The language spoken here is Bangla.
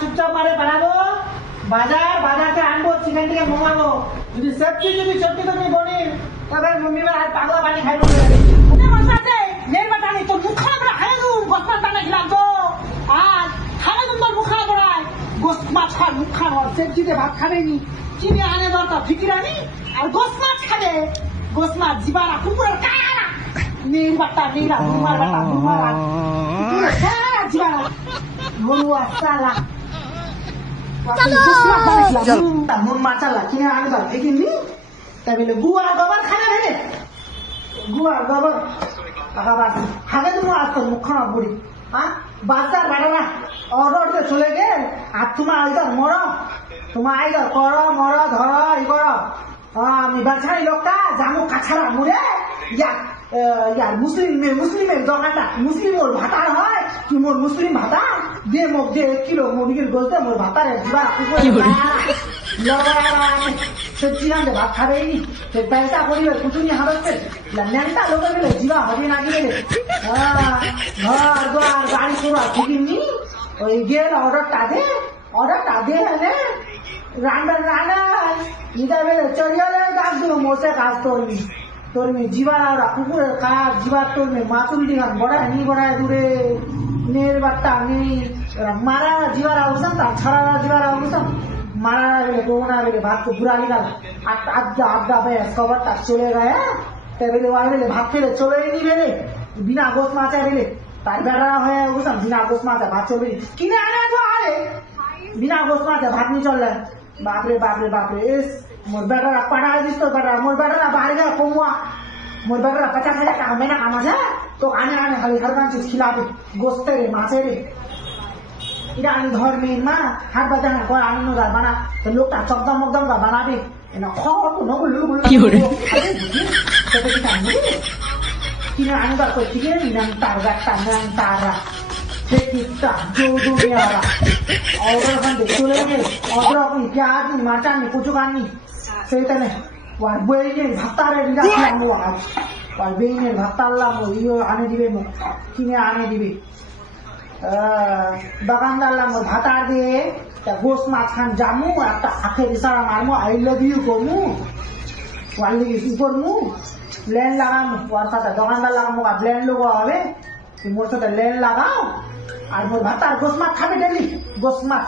চুপচাপ মারে বানাবো বাজার থেকে আনবো চিকেন থেকে মোমাবো যদি সত্যি তুমি বলি তবে মম্মি আর পাগলা পানি খাইবো তোর মুখ খারাপ করে খাই দু গোস্তার টানা খিলাম তো আর খাবে তোর মুখ খারাপ করায় গোস্ত মাছ খার মুখ খাওয়ার সবজিতে ভাত খাবে নি চিনি আনে দরকার ফিকিরানি আর গোস্ত মাছ খাবে গোস্ত মাছ জিবারা কুকুরের কারা নীল বাট্টা নীলা ধুমার বাট্টা ধুমারা জিবারা গরু আসালা মন মাচালা কিনে আনে দর দেখিনি তাই বলে গুয়ার গোবর খানা ভেবে গুয়ার গোবর খাবে তোমার আজ তোর মুখ খাওয়া বুড়ি হ্যাঁ বাচ্চার বাড়ানা অর্ডার চলে গে আর তোমার আইদার মর তোমার আইদার কর মর ধর ই কর আমি বাচ্চাই লোকটা জামু কাছাড়া মুড়ে ইয়ার মুসলিমের দোকানটা মুসলিম ওর ভাতার হয় কি মোর মুসলিম ভাতা দিয়ে মোক দিয়ে 1 কিলো মুরগির গোস্ত মোর ভাতারে দিবার সবজিলাম যে ভাত খাবেই নি পেলটা করিবে কুটুনি হারছে ল্যাংটা লোকে গেলে জিবা হবে না গেলে ঘর দ্বার গাড়ি পুরো ঠিকই ওই গেল অর্ডারটা দে হলে রান্না ইদা বেলে চড়িয়ালে গাছ দেবো মোসে গাছ তোরমি জিবার ওরা কুকুরের কাজ জিবার তোরমি মাতুল দিঘান বড়ায় নি বড়ায় দূরে নের বাট্টা নেই মারা জিবার আউসান তার ছড়া জিবার আউসান মারা গেলে কোনা গেলে ভাত তো বুড়া নিকাল আড্ডা বেশ কবরটা চলে গেছে টেবিলে ওয়াই বেলে ভাত খেলে চলে নি বেলে বিনা গোস মাছা বেলে তার বেড়া হয়ে বুঝলাম বিনা গোস মাছা ভাত চলবে কিনে আনে তো আরে বিনা গোস মাছা ভাত নিয়ে চললে বাপরে এস মোর বেটারা পাঠায় দিস তো বেটা মোর বেটারা বাইরে গেলে কমুয়া মোর বেটারা 50,000 টাকা মেনা কামাছে তো আনে খালি হরকান চিজ খিলাবে গোস্তে রে মাছে রে এটা আমি ধর মেন মা হাট বাজার না করে আনন্দ যার বানা তো লোকটা চকদম মকদম যা বানাবে না খবর তো নগুলো কিনে আনন্দ করে ঠিক আছে নাম তারা সেটা জৌদুরিয়ারা অর্ডার খান চলে গেলে অর্ডার আপনি পেঁয়াজ মাচাননি কুচু খাননি সেইখানে ওয়ার বইনের ভাতারে রাখলাম আজ ওয়ার বইনের ভাতারলাম ইয়ে আনে দিবে কিনে আনে দিবে দোকানদারলাম ভাতার দিয়ে গোস মাছ খান জামু একটা আখের ইশারা মারমু আই লাভ ইউ করমু ওয়ার লিগে কি করমু লেন লাগামু ওর সাথে দোকানদার লাগামু আর লেন লোগো হবে মোর সাথে লেন লাগাও আর মোর ভাতার গোস মাছ খাবে ডেলি গোস মাছ